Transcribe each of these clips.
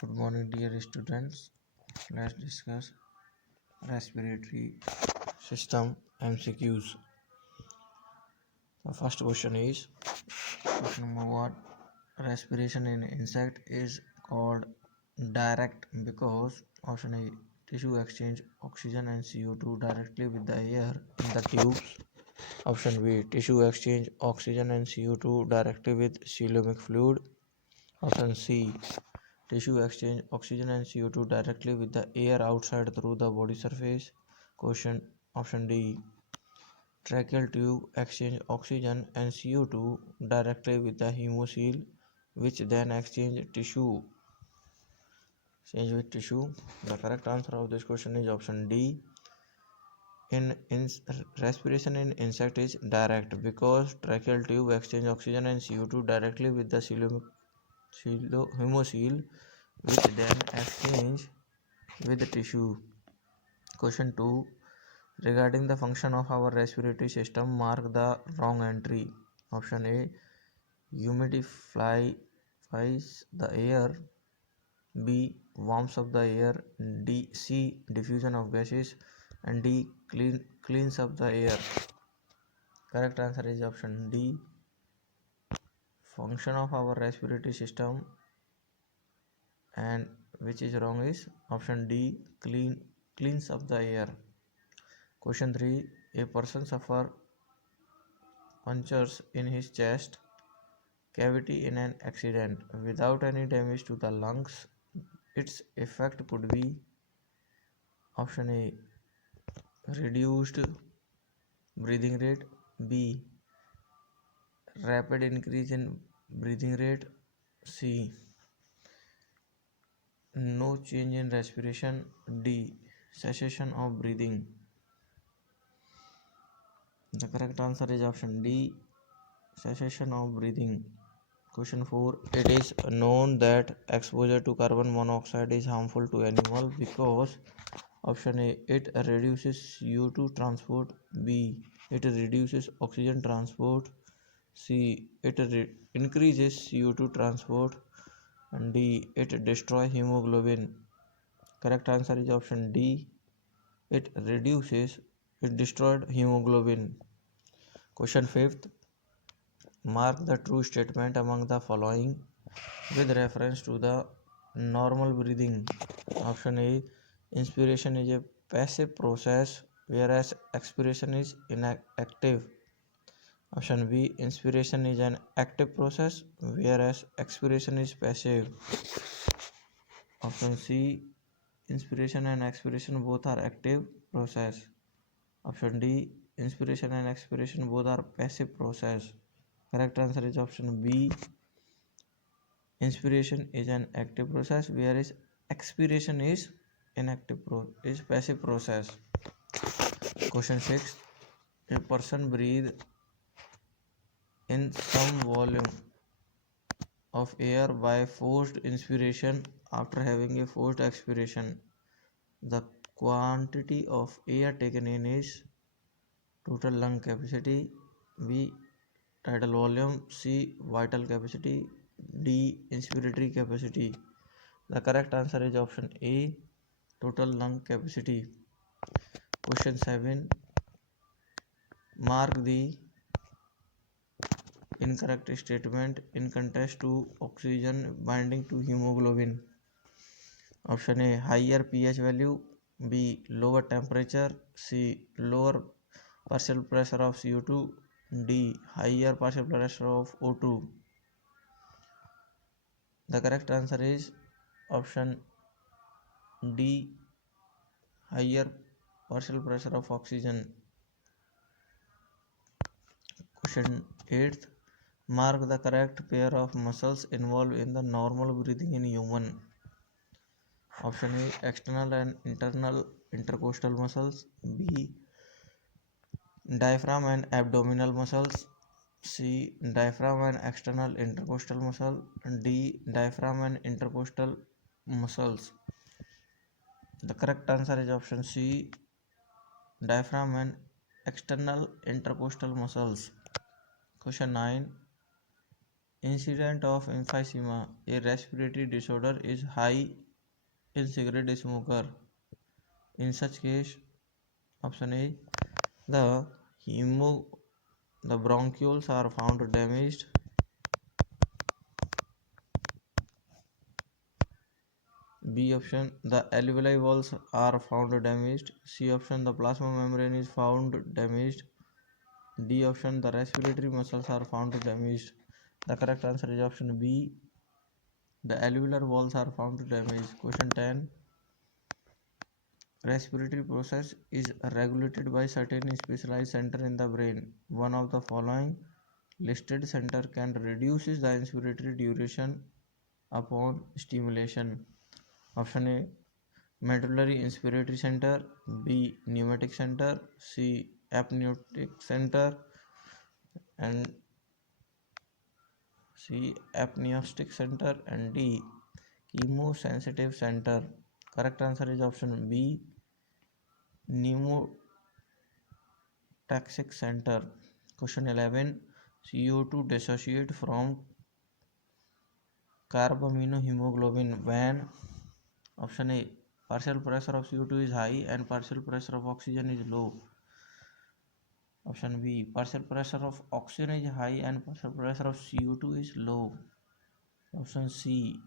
Good morning, dear students. Let's discuss respiratory system MCQs. The first question is question number 1. Respiration in insect is called direct because option A, tissue exchange oxygen and CO2 directly with the air in the tubes. Option B, tissue exchange oxygen and CO2 directly with coelomic fluid. Option C, tissue exchange oxygen and CO2 directly with the air outside through the body surface. Question option D, tracheal tube exchange oxygen and CO2 directly with the hemocoel, which then exchange with tissue. The correct answer of this question is option D. Respiration in insect is direct because tracheal tube exchange oxygen and CO2 directly with the hemocoel, which then exchange with the tissue. Question 2. Regarding the function of our respiratory system, mark the wrong entry. Option A, humidifies the air. B, warms up the air. C, diffusion of gases. And D, cleans up the air. Correct answer is option D. Function of our respiratory system, and which is wrong is option D, cleans up the air. Question 3. A person suffers punctures in his chest cavity in an accident without any damage to the lungs. Its effect could be option A, reduced breathing rate. B, rapid increase in breathing rate. C, no change in respiration. D, cessation of breathing. The correct answer is option D, cessation of breathing. Question 4. It is known that exposure to carbon monoxide is harmful to animals because option A, it reduces CO2 transport. B, it reduces oxygen transport. C, it increases CO2 transport. And D, it destroys hemoglobin. Correct answer is option D, it destroyed hemoglobin. Question 5th. Mark the true statement among the following with reference to the normal breathing. Option A, inspiration is a passive process whereas expiration is inactive. Option B, inspiration is an active process whereas expiration is passive. Option C, inspiration and expiration both are active process. Option D, inspiration and expiration both are passive process. Correct answer is option B, inspiration is an active process whereas expiration is passive process. Question 6. A person breathes in some volume of air by forced inspiration after having a forced expiration. The quantity of air taken in is total lung capacity. B, tidal volume. C, vital capacity. D, inspiratory capacity. The correct answer is option A, total lung capacity. Question 7. Mark the incorrect statement in contrast to oxygen binding to hemoglobin. Option A, higher pH value. B, lower temperature. C, lower partial pressure of CO2. D, higher partial pressure of O2. The correct answer is option D, higher partial pressure of oxygen. Question 8th. Mark the correct pair of muscles involved in the normal breathing in human. Option A, external and internal intercostal muscles. B, diaphragm and abdominal muscles. C, diaphragm and external intercostal muscle. D, diaphragm and intercostal muscles. The correct answer is option C, diaphragm and external intercostal muscles. Question 9. Incidence of emphysema, a respiratory disorder, is high in cigarette smoker. In such case, option A, the hemo the bronchioles are found damaged. B option, the alveoli walls are found damaged. C option, the plasma membrane is found damaged. D option, the respiratory muscles are found damaged. The correct answer is option B, the alveolar walls are found damaged. Question 10. Respiratory process is regulated by certain specialized center in the brain. One of the following listed center can reduce the inspiratory duration upon stimulation. Option A, medullary inspiratory center. B, pneumatic center. C, apneutic center. And C, apneustic center. And D, chemosensitive center. Correct answer is option B, pneumotaxic center. Question 11. CO2 dissociate from carbaminohemoglobin when option A, partial pressure of CO2 is high and partial pressure of oxygen is low. Option B, partial pressure of oxygen is high and partial pressure of CO2 is low. Option C,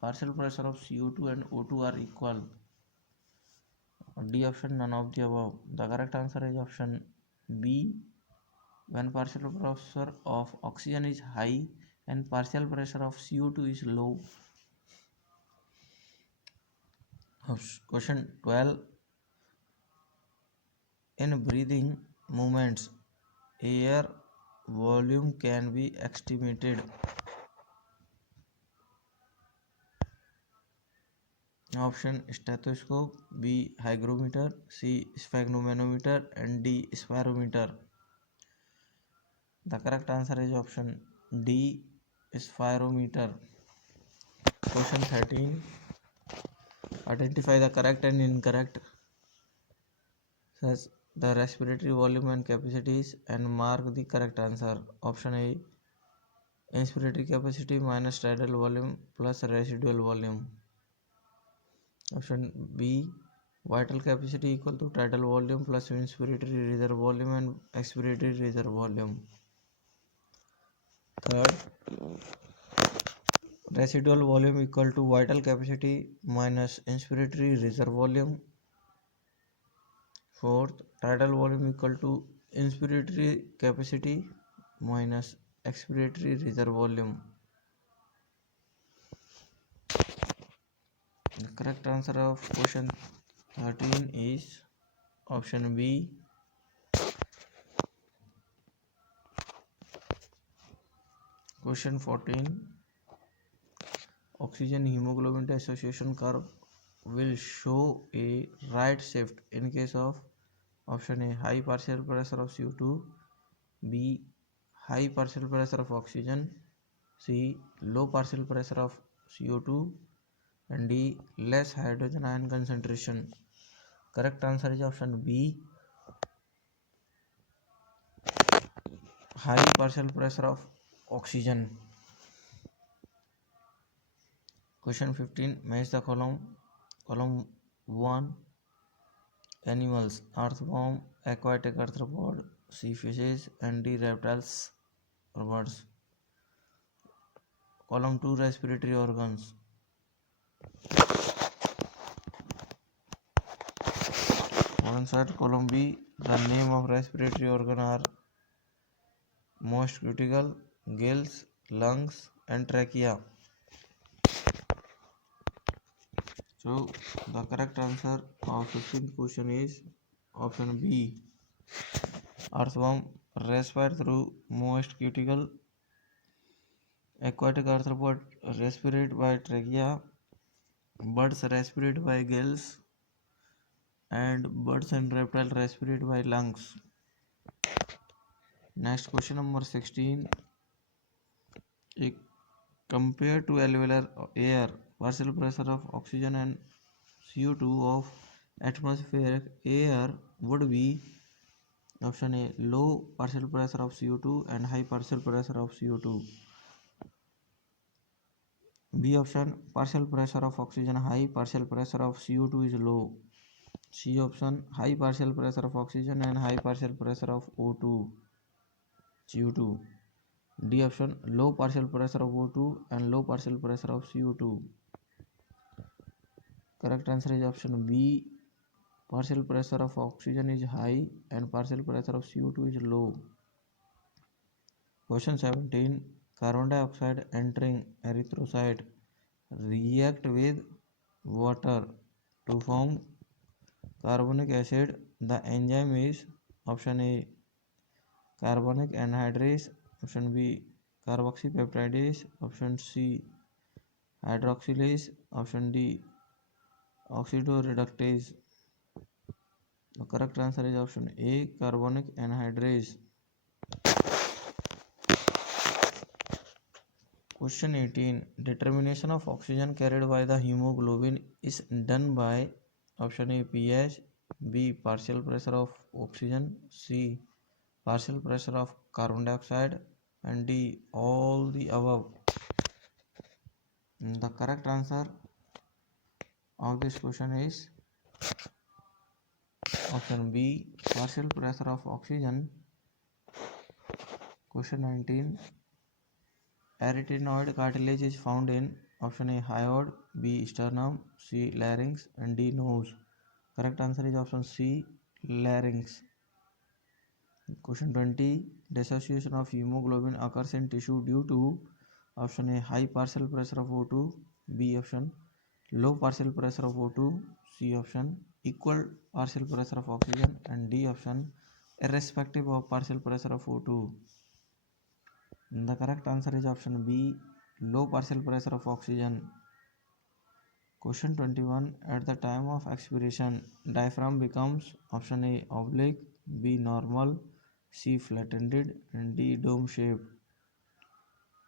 partial pressure of CO2 and O2 are equal. D option, none of the above. The correct answer is option B, when partial pressure of oxygen is high and partial pressure of CO2 is low. Question 12. In breathing movements, air volume can be estimated. Option stethoscope, B hygrometer, C sphygmomanometer, and D spirometer. The correct answer is option D spirometer. Question 13. Identify the correct and incorrect says the respiratory volume and capacities and mark the correct answer. Option A, inspiratory capacity minus tidal volume plus residual volume. Option B, vital capacity equal to tidal volume plus inspiratory reserve volume and expiratory reserve volume. Third, residual volume equal to vital capacity minus inspiratory reserve volume. Fourth, tidal volume equal to inspiratory capacity minus expiratory reserve volume. The correct answer of question 13 is option B. Question 14. Oxygen hemoglobin dissociation curve will show a right shift in case of option A, high partial pressure of CO2, B, high partial pressure of oxygen, C, low partial pressure of CO2, and D, less hydrogen ion concentration. Correct answer is option B, high partial pressure of oxygen. Question 15. Match the column. Column 1. Animals: earthworm, aquatic arthropod, sea fishes, and D, reptiles or birds. Column 2. Respiratory organs. Answer column B. The name of respiratory organ are most critical, gills, lungs, and trachea. So the correct answer of 15th question is option B. Earthworm respire through most cuticle. Aquatic arthropod respirate by trachea. Birds respirate by gills. And birds and reptiles respirate by lungs. Next question number 16. Compared to alveolar air, partial pressure of oxygen and CO2 of atmospheric air would be option A, low partial pressure of CO2 and high partial pressure of CO2. B option, partial pressure of oxygen high, partial pressure of CO2 is low. C option, high partial pressure of oxygen and high partial pressure of O2, CO2. D option, low partial pressure of O2 and low partial pressure of CO2. Correct answer is option B. Partial pressure of oxygen is high and partial pressure of CO2 is low. Question 17. Carbon dioxide entering erythrocyte react with water to form carbonic acid. The enzyme is option A, carbonic anhydrase, option B, carboxypeptidase, option C, hydroxylase, option D, oxidoreductase. The correct answer is option A, carbonic anhydrase. Question 18. Determination of oxygen carried by the hemoglobin is done by option A, pH, B, partial pressure of oxygen, C, partial pressure of carbon dioxide, and D, all the above. The correct answer of this question is option B, partial pressure of oxygen. Question 19. Arytenoid cartilage is found in option A, hyoid, B, sternum, C, larynx, and D, nose. Correct answer is option C, larynx. Question 20. Dissociation of hemoglobin occurs in tissue due to option A, high partial pressure of O2, B option, low partial pressure of O2, C option, equal partial pressure of oxygen, and D option, irrespective of partial pressure of O2. The correct answer is option B, low partial pressure of oxygen. Question 21. At the time of expiration, diaphragm becomes option A, oblique, B, normal, C, flattened, and D, dome shaped.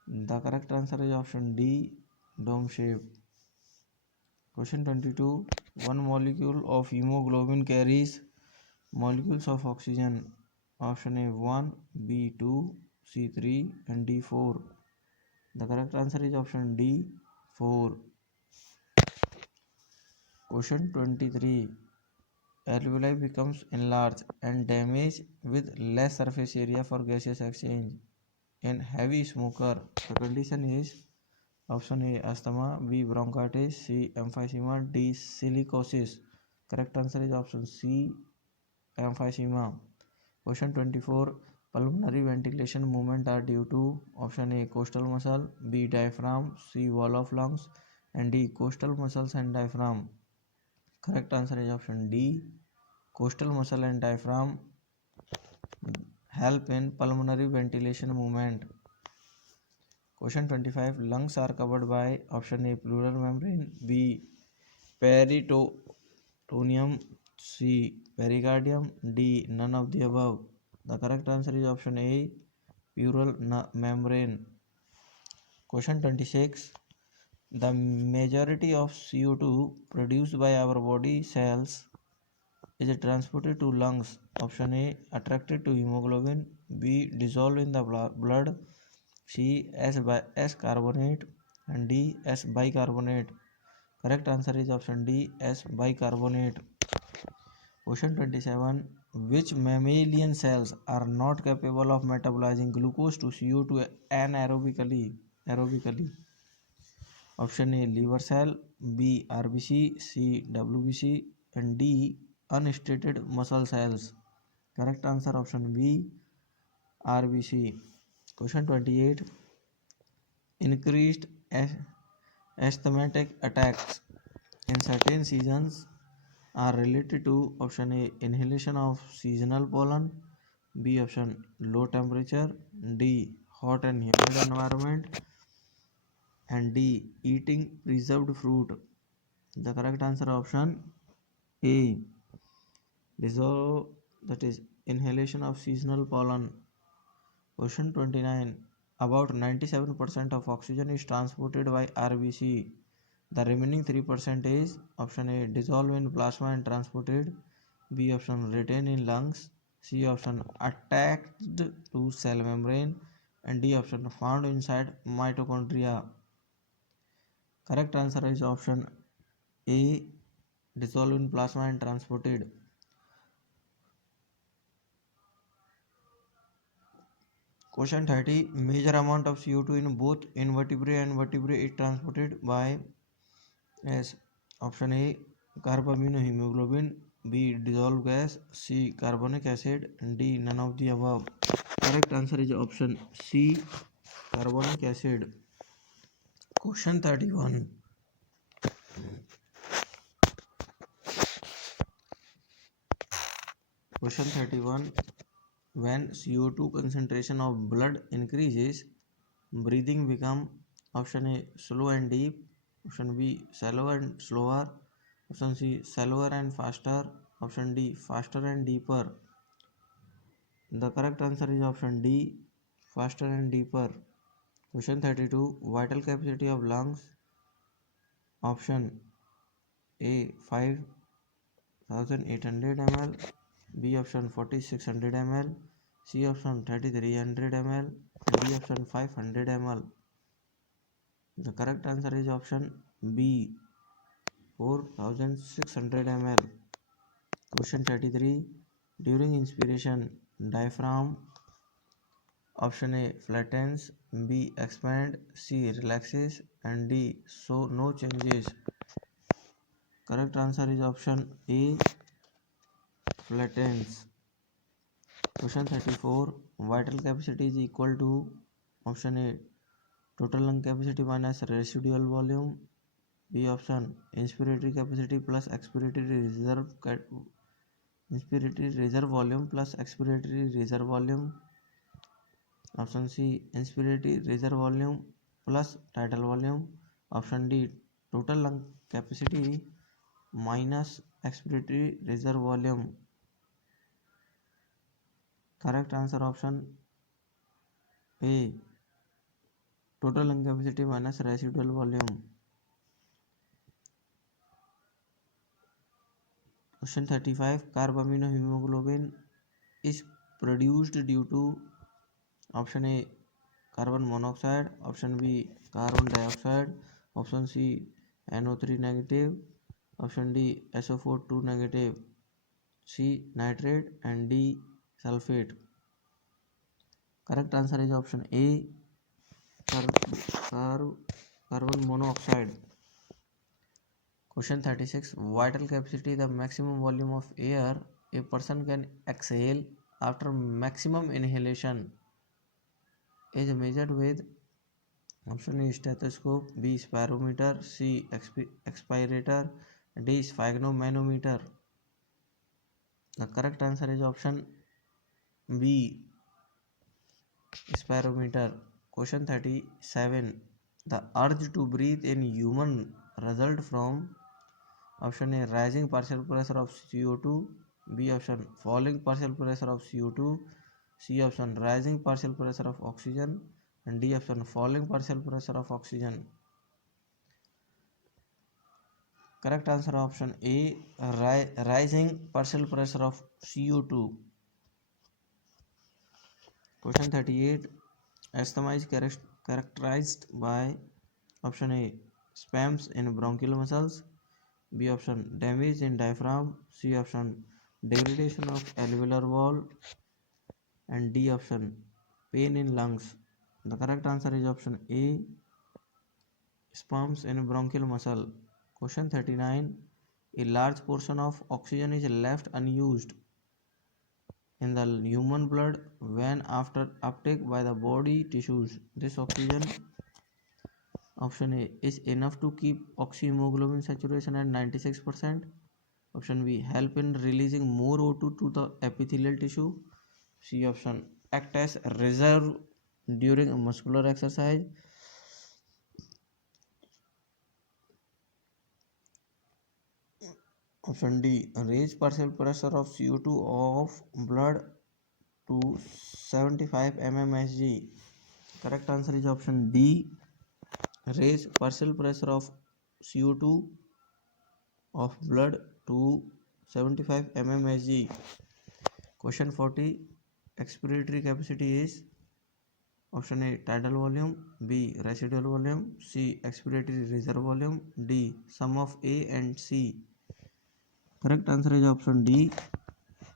The correct answer is option D, dome shaped. Question 22. One molecule of hemoglobin carries molecules of oxygen. Option A 1, B 2, C 3, and D 4. The correct answer is option D 4. Question 23. Alveoli becomes enlarged and damaged with less surface area for gaseous exchange. In heavy smoker, the condition is option A, asthma, B, bronchitis, C, emphysema, D, silicosis. Correct answer is option C, emphysema. Question 24. Pulmonary ventilation movement are due to option A, coastal muscle, B, diaphragm, C, wall of lungs, and D, coastal muscles and diaphragm. Correct answer is option D, coastal muscle and diaphragm help in pulmonary ventilation movement. Question 25. Lungs are covered by option A, pleural membrane, B, peritoneum, C, pericardium, D, none of the above. The correct answer is option A, pleural membrane. Question 26. The majority of CO2 produced by our body cells is transported to lungs. Option A, attracted to hemoglobin, B, dissolved in the blood, C, S carbonate, and D, S bicarbonate. Correct answer is option D, S bicarbonate. Question 27. Which mammalian cells are not capable of metabolizing glucose to CO2 anaerobically? Option A, liver cell, B, RBC, C, WBC, and D, unstated muscle cells. Correct answer option B, RBC. Question 28. Increased asthmatic attacks in certain seasons are related to option A, inhalation of seasonal pollen, B option, low temperature, D, hot and humid environment, and D, eating preserved fruit. The correct answer option A, dissolve, that is inhalation of seasonal pollen. Question 29. About 97% of oxygen is transported by RBC. The remaining 3% is option A, dissolved in plasma and transported, B option, retained in lungs, C option, attached to cell membrane, and D option, found inside mitochondria. Correct answer is option A, dissolved in plasma and transported. Question 30. Major amount of CO2 in both invertebrate and vertebrate is transported by S. Option A, carbaminohemoglobin. B, dissolved gas. C, carbonic acid. D, none of the above. Correct answer is option C, carbonic acid. Question 31. Question 31. When CO2 concentration of blood increases, breathing become option A, slow and deep. Option B, shallow and slower. Option C, shallower and faster. Option D, faster and deeper. The correct answer is option D, faster and deeper. Question 32. Vital capacity of lungs. Option A, 5800 ml. B option 4600 ml. C option 3300 ml. D option 500 ml. The correct answer is option B, 4600 ml. Question 33. During inspiration, diaphragm option A flattens, B expand, C relaxes, and D so no changes. Correct answer is option A, flattens. Question 34. Vital capacity is equal to option A, total lung capacity minus residual volume. B option, inspiratory capacity plus inspiratory reserve volume plus expiratory reserve volume. Option C, inspiratory reserve volume plus tidal volume. Option D, total lung capacity minus expiratory reserve volume. Correct answer option A, total lung capacity minus residual volume. Question 35. Carbaminohemoglobin is produced due to option A, carbon monoxide. Option B, carbon dioxide. Option C, NO3 negative. Option D, SO4 2 negative. C, nitrate, and D, sulfate. Correct answer is option A, carbon monoxide. Question 36. Vital capacity, the maximum volume of air a person can exhale after maximum inhalation, is measured with option A, stethoscope. B, spirometer. C, expirator. D, sphygmomanometer. The correct answer is option B, spirometer. Question 37. The urge to breathe in human result from option A, rising partial pressure of CO2. B option, falling partial pressure of CO2. C option, rising partial pressure of oxygen. And D option, falling partial pressure of oxygen. Correct answer option A, rising partial pressure of CO2. Question 38. Asthma is characterized by option A, spasms in bronchial muscles. B option, damage in diaphragm. C option, degradation of alveolar wall. And D option, pain in lungs. The correct answer is option A, spasms in bronchial muscle. Question 39. A large portion of oxygen is left unused in the human blood when after uptake by the body tissues. This oxygen, option A, is enough to keep oxyhemoglobin saturation at 96%. Option B, help in releasing more O2 to the epithelial tissue. C option, act as reserve during muscular exercise. Option D, raise partial pressure of CO2 of blood to 75 mmHg. Correct answer is option D, raise partial pressure of CO2 of blood to 75 mmHg. Question 40. Expiratory capacity is Option A, tidal volume. B, residual volume. C, expiratory reserve volume. D, sum of A and C. Correct answer is option D,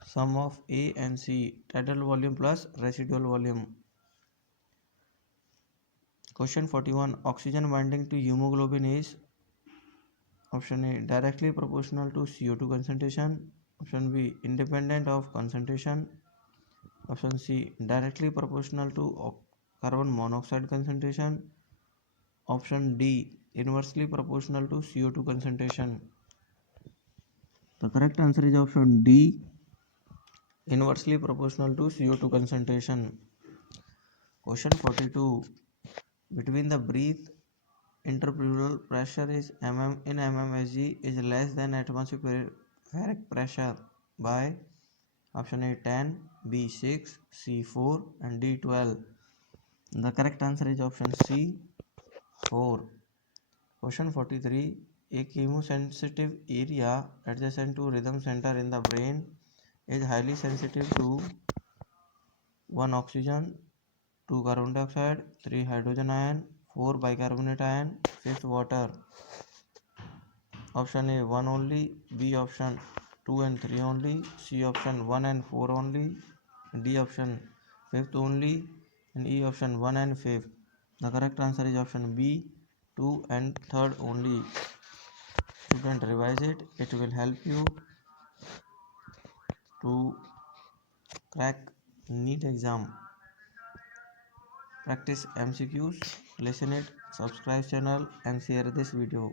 sum of A and C, tidal volume plus residual volume. Question 41. Oxygen binding to hemoglobin is option A, directly proportional to CO2 concentration. Option B, independent of concentration. Option C, directly proportional to carbon monoxide concentration. Option D, inversely proportional to CO2 concentration. The correct answer is option D, inversely proportional to CO2 concentration. Question 42. Between the breath interpleural pressure is in mmHg is less than atmospheric pressure by option A 10, B 6, C 4 and D 12. The correct answer is option C 4. Question 43. A chemosensitive area adjacent to rhythm center in the brain is highly sensitive to 1 oxygen, 2 carbon dioxide, 3 hydrogen ion, 4 bicarbonate ion, 5th water. Option A 1 only, B option 2 and 3 only, C option 1 and 4 only, D option 5th only, and E option 1 and 5th. The correct answer is option B 2 and 3rd only. Student, revise it. It will help you to crack NEET exam. Practice MCQs, listen it, subscribe channel and share this video.